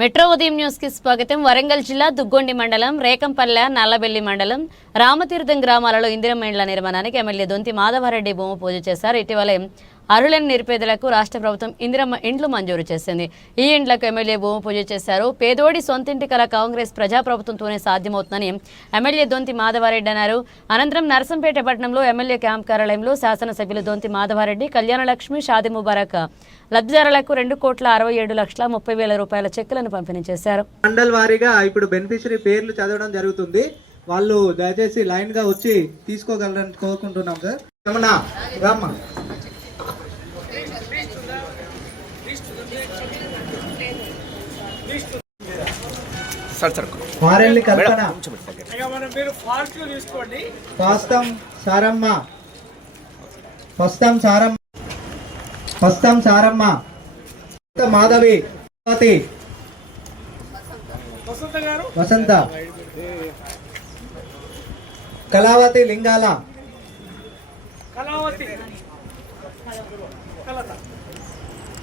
Metro ఉదయం news కి స్వాగతం. వరంగల్ జిల్లా దుగ్గొండి మండలం రేకంపల్లె, నల్లబెల్లి మండలం రామతీర్థం గ్రామాలలో ఇందిరమ్మ ఇండ్ల నిర్మాణానికి ఎమ్మెల్యే దొంతి మాధవరెడ్డి భూమి పూజ చేశారు. ఇటీవలే అర్హులైన నిరుపేదలకు రాష్ట్ర ప్రభుత్వం ఇందిరమ్మ ఇండ్లు మంజూరు చేసింది. ఈ ఇండ్లకు ఎమ్మెల్యే భూమి పూజ చేశారు. పేదోడి సొంతింటి కల కాంగ్రెస్ ప్రజాప్రభుత్వంతోనే సాధ్యమవుతుందని ఎమ్మెల్యే దొంతి మాధవరెడ్డి అన్నారు. అనంతరం నర్సంపేట పట్టణంలో ఎమ్మెల్యే క్యాంప్ కార్యాలయంలో శాసనసభ్యులు దొంతి మాధవరెడ్డి కళ్యాణలక్ష్మి, షాది ముబారక్ లబ్ధిదారులకు 2,67,30,000 రూపాయల చెక్కులను పంపిణీ చేశారు. మండల్ వారీగా ఇప్పుడు బెనిఫిషరీ పేర్లు చదవడం జరుగుతుంది. వాళ్ళు దయచేసి లైన్ గా వచ్చి తీసుకోగలరని కోరుకుంటున్నాం సార్. వారెల్లి కల్పన, ఫస్తం సారమ్మ, మాధవి, వసంత, కళావతి లింగాల,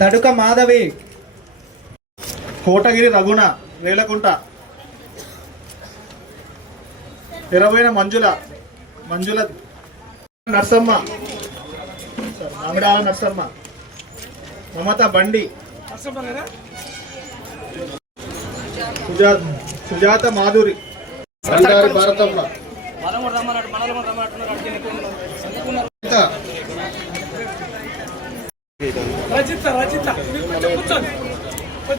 తడుక మాధవి, కోటగిరి రఘుణ, రేలకుంట, తెరబోయిన మంజుల నర్సమ్మ, అంగడాల నర్సమ్మ, మమత బండి, సుజాత మాధురి, భారతమ్మ, రచిత